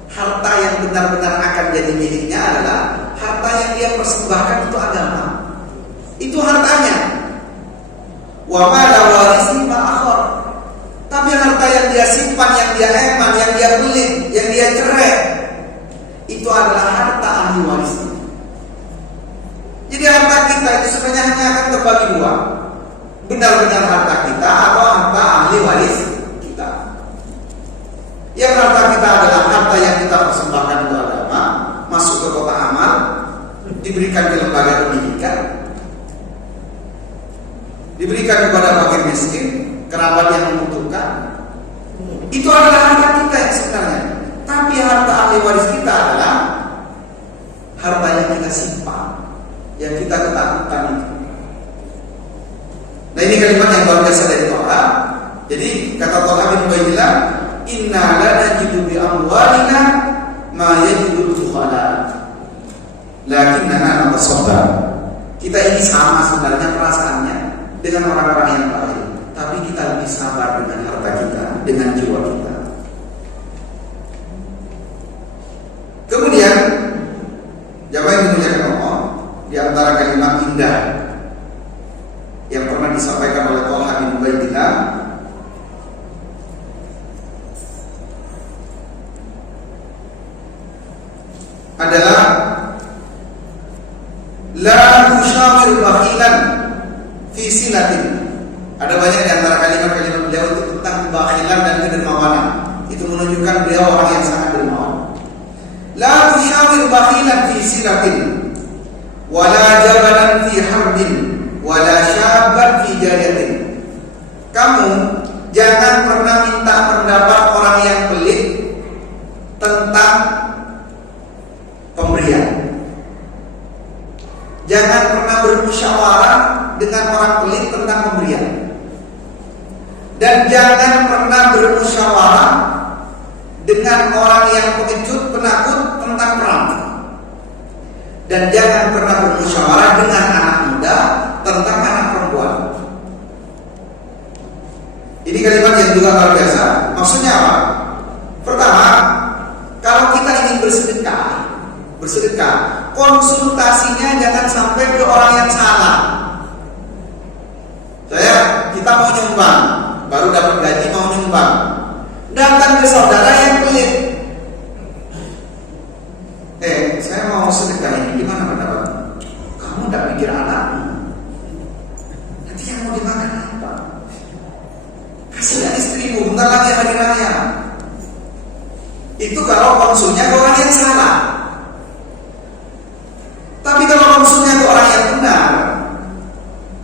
Harta yang benar-benar akan jadi miliknya adalah harta yang dia persembahkan untuk agama. Itu hartanya. Wa ma la warisi ma akhar. Tapi harta yang dia simpan, yang dia eman, yang dia pelit, yang dia cerai, itu adalah harta ahli warisnya. Jadi harta kita itu sebenarnya hanya akan terbagi dua, benar-benar harta kita atau harta ahli waris kita. Yang harta kita adalah harta yang kita persembahkan untuk agama, masuk ke kotak amal, diberikan ke lembaga pendidikan, diberikan kepada fakir miskin, kerabat yang membutuhkan. Itu adalah harta kita yang sebenarnya. Tapi harta ahli waris kita adalah harta yang kita simpan, yang kita ketakutan itu. Nah, ini kalimat yang luar biasa dari Tolha. Jadi kata Tolha bin Ubaidillah, inna la najidu bi amwalina ma yajidu al-fukhala lakinnana natasabar. Kita ini sama sebenarnya perasaannya dengan orang-orang yang baik, tapi kita lebih sabar dengan harta kita, dengan jiwa kita. Kemudian jamaah yang dimuliakan Allah, di antara kalimat indah yang pernah disampaikan oleh Tolha bin Ubaidillah adalah la tushawir bakhilan fi silatin. Ada banyak di antara kalimat-kalimat beliau itu tentang bakhilan dan kedermawanan. Itu menunjukkan beliau orang yang sangat dermawan. La tushawir bakhilan fi silatin wala jabalan fi harbin wala syabban fi jariyatin. Kamu jangan pernah minta pendapat orang yang pelit tentang pemberian. Jangan pernah bermusyawarah dengan orang pelit tentang pemberian. Dan jangan pernah bermusyawarah dengan orang yang pengecut, penakut tentang perang. Dan jangan pernah bermusyawarah dengan anak muda tentang anak perempuan. Ini kalimat yang juga luar biasa. Maksudnya apa? Pertama, kalau kita ingin bersedekah, konsultasinya jangan sampai ke orang yang salah. Kita mau nyumbang, baru dapat gaji mau nyumbang, datang ke saudara yang pelit. Saya mau sedekah ini, gimana pendapat? Kamu tidak mikir anakmu, nanti yang mau dimakan apa? Kasih istrimu, bentar lagi hari raya. Itu kalau konsulnya ke orang yang salah. Tapi kalau konsulnya ke orang yang benar,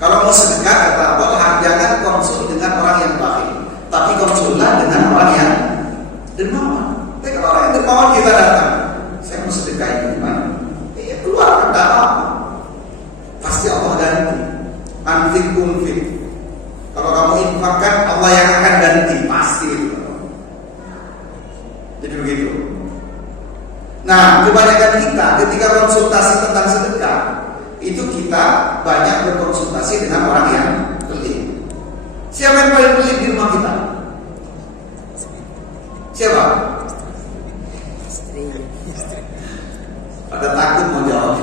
kalau mau sedekah kata Allah, jangan konsul dengan orang yang bakhil, tapi konsullah dengan orang yang dermawan. Tapi kalau orang yang dermawan kita datang, saya mau sedekah ini gimana? Ya keluar, tidak apa-apa. Pasti Allah ganti. Anfik unfik. Kalau kamu infakkan, Allah yang akan ganti, pasti itu. Jadi begitu. Nah, kebanyakan kita ketika konsultasi tentang sedekah, itu kita banyak berkonsultasi dengan orang yang pelit. Siapa yang paling pelit di rumah kita? Siapa? Pada takut mau jawab.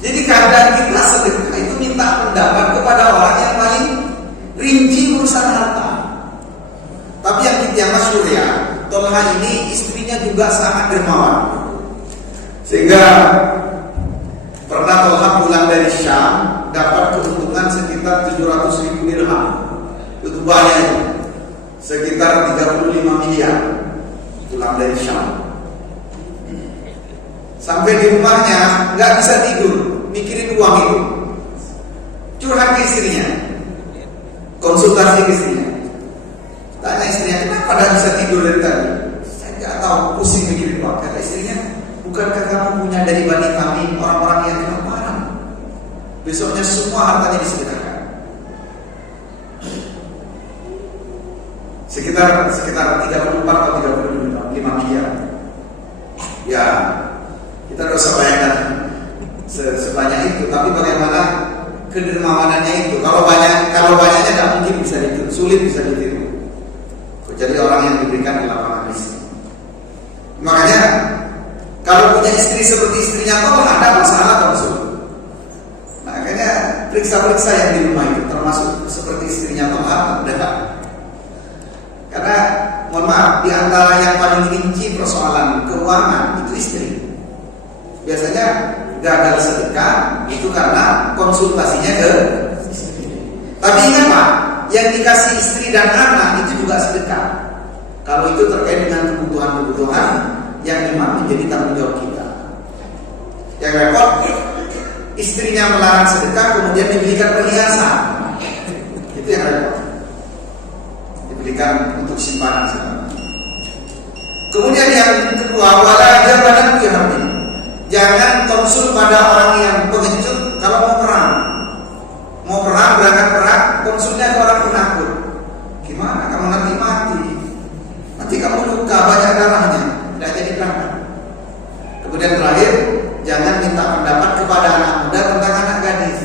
Jadi keadaan kita sedekah itu minta pendapat kepada orang yang paling rinci urusan harta. Tapi yang masyhur ya, Tolha ini istrinya juga sangat dermawan. Sehingga pernah Tolha pulang dari Syam dapat keuntungan sekitar 700.000 dirham. Itu banyak itu. Sekitar 35 miliar pulang dari Syam. Sampai di rumahnya nggak bisa tidur, mikirin uang itu. Curhat ke istrinya, konsultasi ke istrinya. Tanya istrinya, kenapa nggak bisa tidur dari tadi? Saya nggak tahu, pusing mikirin uang. Kata istrinya, bukankah kamu punya dari Bani Tamim orang-orang yang kelaparan? Besoknya semua hartanya disedekahkan. Sekitar 34 atau 35 miliar. Ya, kita harus bayangkan sebanyak itu. Tapi bagaimana kedermawanannya itu? Kalau banyaknya tidak mungkin bisa ditiru, sulit bisa ditiru. Jadi orang yang diberikan di lapangan istri. Makanya kalau punya istri seperti istrinya kok ada masalah konsul. Makanya periksa-periksa yang di rumah itu termasuk seperti istrinya kok ada. Karena mohon maaf, di antara yang paling rinci persoalan keuangan itu istri. Biasanya gagal sedekah itu karena konsultasinya ke istri. Tapi ingat Pak, yang dikasih istri dan anak itu juga sedekah. Kalau itu terkait dengan kebutuhan-kebutuhan yang memang menjadi tanggung jawab kita. Yang repot, istrinya melarang sedekah kemudian dibelikan perhiasan. Itu yang repot. Dibelikan untuk simpanan segala. Kemudian yang kedua, wala jabanan fi harbin. Jangan konsul pada orang yang pengecut kalau mau perang. Mau perang, berangkat perang, konsulnya ke orang penakut. Gimana kamu nanti mati? Nanti kamu luka, banyak darahnya, tidak jadi berangkat. Kemudian terakhir, jangan minta pendapat kepada anak muda tentang anak gadis.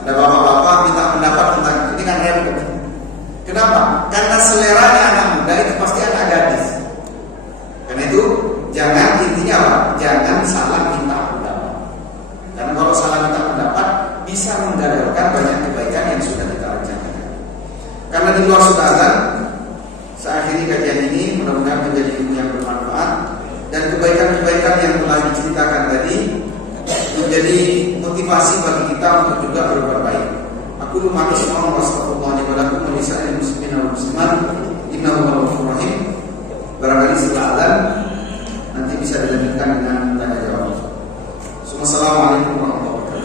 Ada bapak-bapak minta pendapat tentang ini kan repot. Kenapa? Karena seleranya anak muda itu pasti anak gadis. Karena itu jangan, intinya apa? Jangan salah minta pendapat. Karena kalau salah minta pendapat bisa menggagalkan banyak kebaikan yang sudah kita rencanakan. Karena di luar sudah azan, saya akhiri kajian ini, mudah-mudahan menjadi ilmu yang bermanfaat dan kebaikan-kebaikan yang telah diceritakan tadi menjadi motivasi bagi kita untuk juga berbuat baik. Aku lumayan semua wassalamualaikum warahmatullahi wabarakatuh. Innahu ghafurur rahim. Barangkali setelah azan nanti bisa dilanjutkan dengan tanya jawab. Assalamualaikum warahmatullahi wabarakatuh.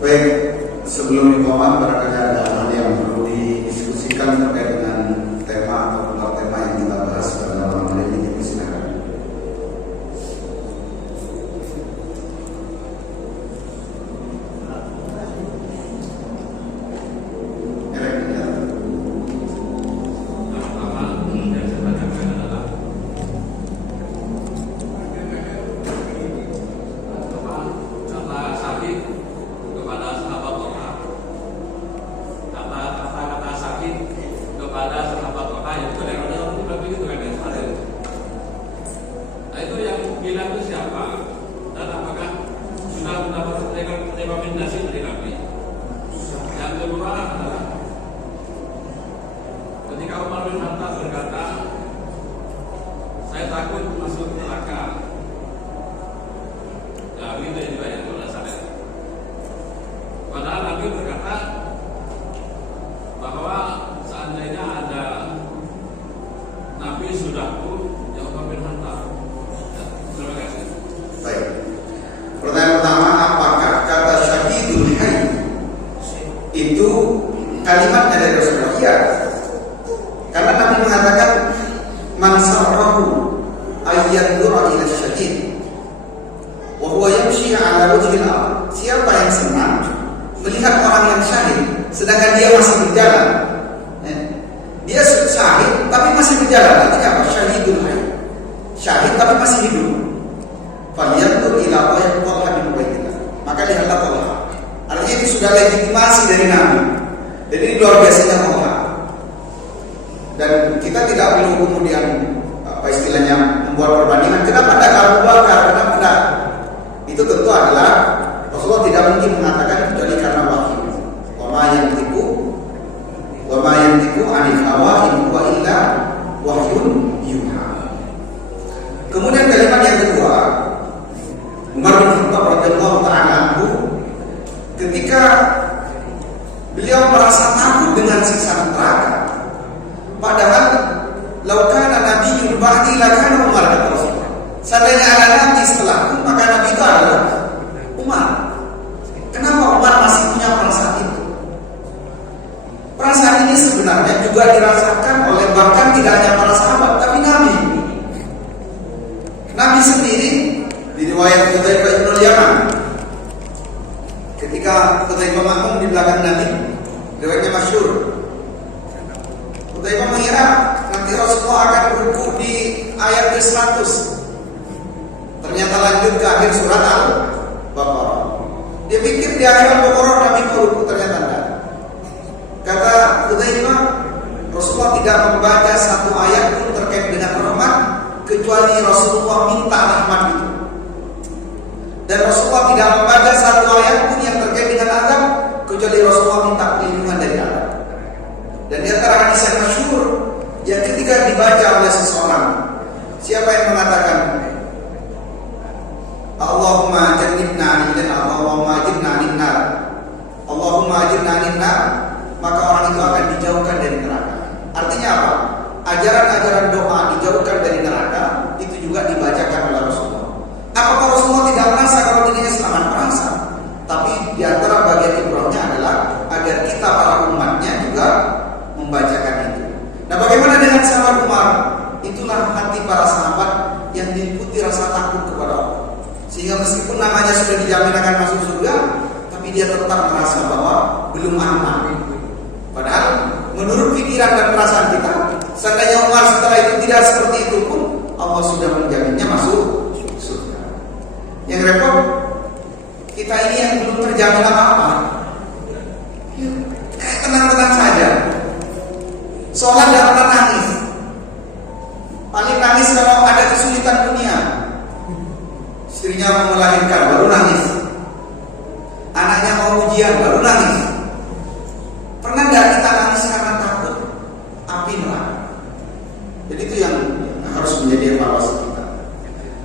Baik, sebelum iqamah barangkali ada hal yang perlu didiskusikan terkait dengan tema atau tema yang kita bahas pada malam hari ini. Silakan. itu siapa dan apakah sudah mendapat rekomendasi dari Nabi. Yang kedua adalah ketika Umar bin Khattab berkata, saya takut masuk neraka. Nah, begitu juga yang alasannya. Padahal Nabi berkata bahwa seandainya ada Nabi sudahku, ya Umar bin Khattab. Ya, terima kasih. Baik. Pertanyaan pertama, apakah kata syahidul hayy itu kalimatnya dari Rasulullah? Iya. Karena Nabi mengatakan man sarrahu ayyanzura ila syahid wa huwa yamshi ala wajhil ardh. Siapa yang senang melihat orang yang syahid sedangkan dia masih berjalan? Dia syahid tapi masih berjalan. Artinya apa? Syahidul hayy. Syahid tapi masih hidup. Falyanzur ila wajhi Talha bin Ubaidillah. Maka lihatlah Talha. Artinya itu sudah legitimasi dari Nabi. Jadi ini luar biasanya Talha. Dan kita tidak perlu kemudian apa istilahnya membuat perbandingan. Kenapa ada Abu Bakar? Kenapa tidak? Itu tentu adalah Rasulullah tidak mungkin mengatakan kecuali karena wahyu. Wa ma yantiqu anil hawa in huwa illa wahyun yuha. Kemudian kalimat yang kedua, Umar bin Khattab radhiyallahu ta'ala anhu ketika beliau merasa takut dengan siksa neraka. Padahal laukana nabiyyun ba'di lakana Umar kata Rasulullah. Seandainya ada nabi setelahku, maka nabi itu adalah Umar. Kenapa Umar masih punya perasaan itu? Perasaan ini sebenarnya juga dirasakan oleh bahkan tidak hanya para sahabat, tapi Nabi. Nabi sendiri di riwayat Hudzaifah bin Yaman, ketika Hudzaifah makmum di belakang Nabi, riwayatnya masyhur. Hudzaifah mengira nanti Rasulullah akan berukuk di ayat ke-100. Ternyata lanjut ke akhir surat Al-Baqarah. Dia pikir di akhir Al-Baqarah Nabi berukuk, ternyata tidak. Kata Hudzaifah, Rasulullah tidak membaca satu ayat pun terkait dengan rahmat kecuali Rasulullah minta rahmat itu. Dan Rasulullah tidak membaca satu ayat pun yang terkait dengan azab kecuali Rasulullah minta perlindungan dari azab. Dan di antara hadis yang masyhur yang ketika dibaca oleh seseorang, siapa yang mengatakan Allahumma jannibna 'anil jannah, Allahumma ajirna 'anil nar, Allahumma ajirna 'anil nar, maka orang itu akan dijauhkan dari neraka. Artinya apa? Ajaran-ajaran doa dijauhkan dari neraka itu juga dibacakan oleh Rasulullah. Apakah Rasulullah tidak merasa kalau dirinya selamat? Merasa. Tapi di antara bagian ibrahnya adalah agar kita para umatnya juga membacakan itu. Nah, bagaimana dengan sahabat Umar? Itulah hati para sahabat yang diliputi rasa takut kepada Allah. Sehingga meskipun namanya sudah dijamin akan masuk surga, tapi dia tetap merasa bahwa belum aman. Padahal menurut pikiran dan perasaan kita, seandainya Umar setelah itu tidak seperti itu pun, Allah sudah menjaminnya masuk surga. Yang repot, kita ini yang belum terjamin apa-apa, kayak tenang-tenang saja. Sholat tidak pernah nangis. Paling nangis kalau ada kesulitan dunia. Istrinya mau melahirkan, baru nangis. Anaknya mau ujian, baru nangis. Pernah nggak kita nangis karena takut api neraka? Jadi itu yang harus menjadi evaluasi kita.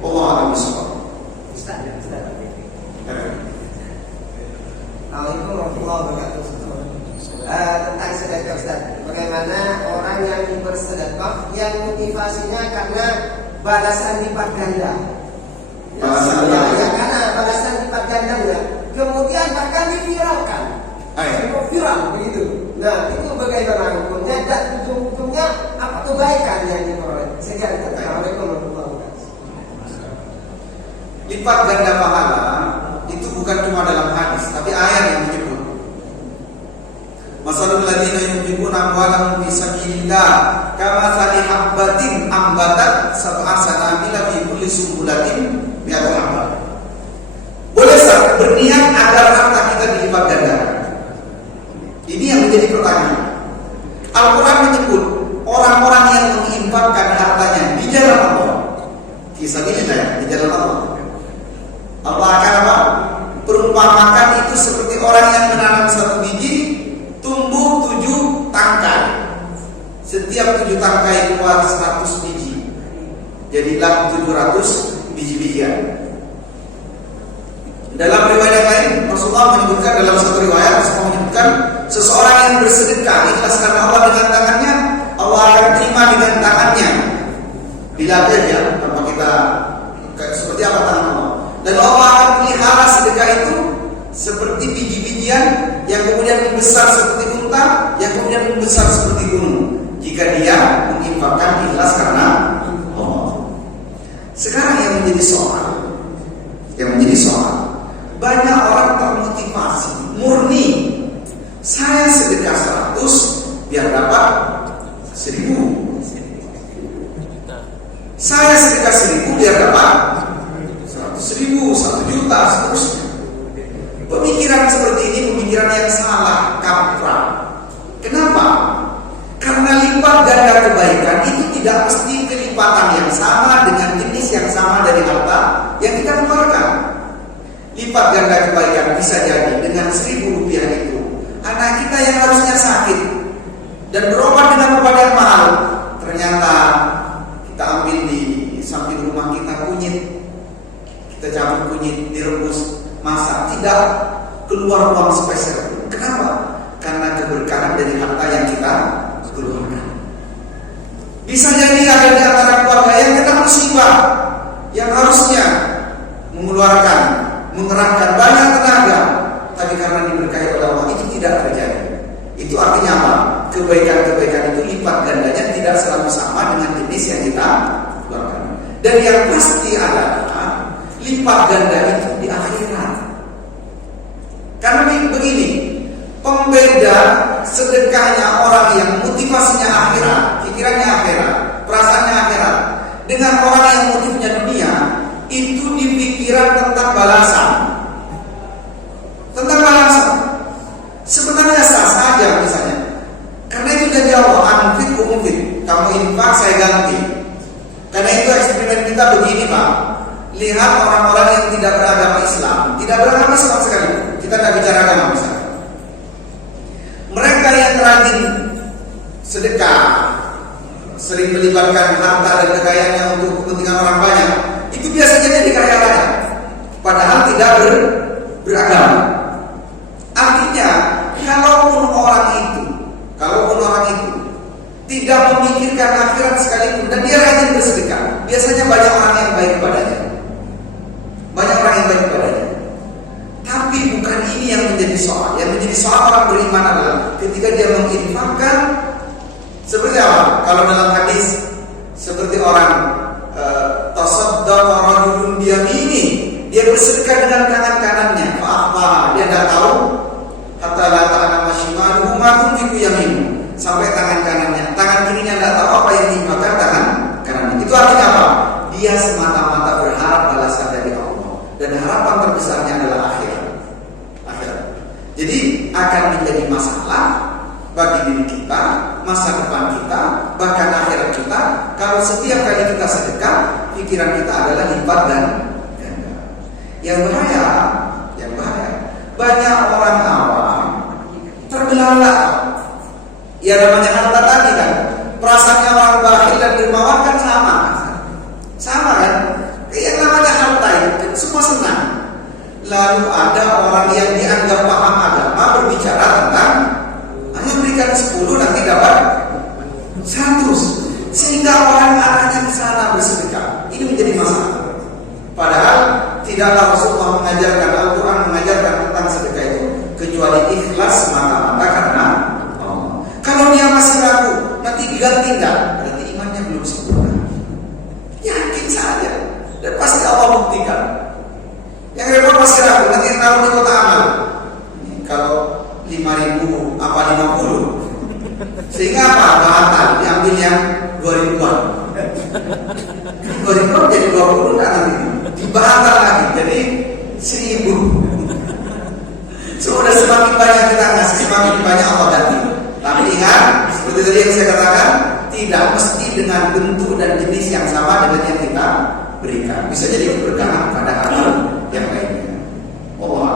Allah akan bisawab. Assalamualaikum warahmatullahi wabarakatuh. Tentang sedekah, Ustaz. Bagaimana orang yang bersedekah yang motivasinya karena balasan lipat ganda? Balasan ya, karena balasan lipat gandanya. Kemudian bahkan diviralkan. Viral begitu. Nah, itu bagaimana hukumnya dan ujung-ujungnya apa kebaikan yang diperoleh? Sekian. Assalamualaikum warahmatullahi wabarakatuh. Lipat ganda pahala itu bukan cuma dalam hadis, tapi ayat yang menyebut. Masalul ladzina yunfiquna amwalahum fi sabilillah kamathali habbatin ambatat sab'a sanabila fi kulli sumbulatin mi'atu habbah. Boleh berniat agar harta kita dilipat gandakan. Ini yang menjadi pertanyaan. Al-Quran menyebut orang-orang yang menginfakkan hartanya di jalan Allah, fisabilillah ya, di jalan Allah. Allah akan apa? Perumpamakan itu seperti orang yang menanam satu biji, tumbuh 7 tangkai. Setiap 7 tangkai keluar 100 biji. Jadilah 700 biji-bijian. Dalam riwayat yang lain, Rasulullah menyebutkan, dalam satu riwayat Rasulullah menyebutkan, seseorang yang bersedekah ikhlas karena Allah dengan tangannya, Allah akan terima dengan tangannya. Dilatih ya, tanpa kita seperti apa tangan Allah. Dan Allah akan pelihara sedekah itu seperti biji-bijian yang kemudian membesar seperti unta, yang kemudian membesar seperti gunung, jika dia menginfakkan ikhlas karena Allah. Sekarang yang menjadi soal, banyak orang termotivasi murni, saya sedekah 100 biar dapat 1000. Saya sedekah 1000 biar dapat 100.000, 1 juta, seterusnya. Pemikiran seperti ini pemikiran yang salah, kaprah. Kenapa? Karena lipat ganda kebaikan itu tidak mesti kelipatan yang sama dengan jenis yang sama dari harta yang kita keluarkan. Lipat ganda kebaikan bisa jadi dengan 1.000 rupiah itu anak kita yang harusnya sakit dan berobat dengan obat yang mahal, ternyata kita ambil di samping rumah kita kunyit, kita campur kunyit, direbus, masak, tidak keluar uang spesial. Kenapa? Karena keberkahan dari harta yang kita keluarkan. Bisa jadi ada di antara keluarga yang kena musibah, yang harusnya mengerahkan banyak tenaga, tapi karena diberkahi oleh Allah itu tidak terjadi. Itu artinya apa? Kebaikan-kebaikan itu lipat gandanya tidak selalu sama dengan jenis yang kita keluarkan. Dan yang pasti adalah lipat ganda itu di akhirat. Karena begini, pembeda sedekahnya orang yang motivasinya akhirat, pikirannya akhirat, perasaannya akhirat, dengan orang yang motifnya dunia, itu di pikiran tentang balasan. Tentang balasan. Sebenarnya sah saja misalnya. Karena itu jadi Allah, anfit umfit. Kamu infak, saya ganti. Karena itu eksperimen kita begini Pak. Lihat orang-orang yang tidak beragama Islam, tidak beragama Islam sekali. Kita tidak bicara agama misalnya. Mereka yang rajin sedekah, sering melibatkan harta dan kekayaannya untuk kepentingan orang banyak, itu biasanya jadi kaya raya, padahal tidak beragama. Artinya, kalaupun orang itu tidak memikirkan akhirat sekalipun dan dia rajin bersedekah, biasanya banyak orang yang baik kepadanya. Tapi bukan ini yang menjadi soal. Yang menjadi soal orang beriman adalah ketika dia menginfakkan seperti apa? Kalau dalam hadis seperti orang tasaddaqa rajulun biyamini, dia bersedekah dengan tangan kanannya. Apa? Dia tidak tahu hatta la ta'lamu shimaluhu ma tunfiqu yaminu. Sampai tangan kanannya, tangan kirinya tidak tahu apa yang diinfakkan tangan kanannya. Itu artinya apa? Dia semata-mata berharap balasan dari Allah, dan harapan terbesarnya adalah akhirat. Jadi akan menjadi masalah bagi diri kita, masa depan kita, bahkan akhirat kita, kalau setiap kali kita sedekah, pikiran kita adalah lipat dan ganda. Yang bahaya, banyak orang awam terbelalak. Ya namanya harta tadi kan, perasaannya orang bakhil dan dermawan kan sama kan? Yang namanya harta itu kan semua senang. Lalu ada orang yang dianggap paham agama berbicara tentang hanya berikan 10 nanti dapat 100, sehingga orang arahnya ke sana bersedekah. Ini menjadi masalah. Padahal tidaklah Rasulullah mengajarkan, Al-Quran mengajarkan tentang sedekah itu kecuali ikhlas semata-mata karena Allah. Kalau dia masih ragu, nanti diganti enggak, berarti imannya belum sempurna. Yakin saja, dan pasti Allah buktikan. Yang repot masih ragu, nanti taruh di kota amal. Kalau 5.000 apa 50, sehingga apa? Batal, diambil yang 2.000-an. 2.000 jadi 20 kan nanti dibatal lagi jadi 1.000. Sudah semakin banyak kita ngasih, semakin banyak Allah ganti. Tapi ingat, seperti tadi yang saya katakan, tidak mesti dengan bentuk dan jenis yang sama dengan yang kita berikan. Bisa jadi keberkahan pada amal yang lainnya. Allah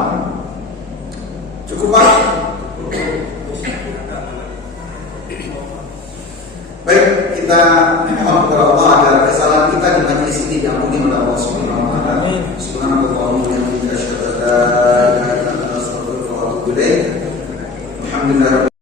cukup Pak. Baik, kita mohon kepada Allah agar kesalahan kita di majelis ini diampuni oleh Allah Subhanahu wa taala. Subhanallahumma wa bihamdihi asyhadu an la ilaha illa anta astaghfiruka wa atubu ilaik. Alhamdulillah.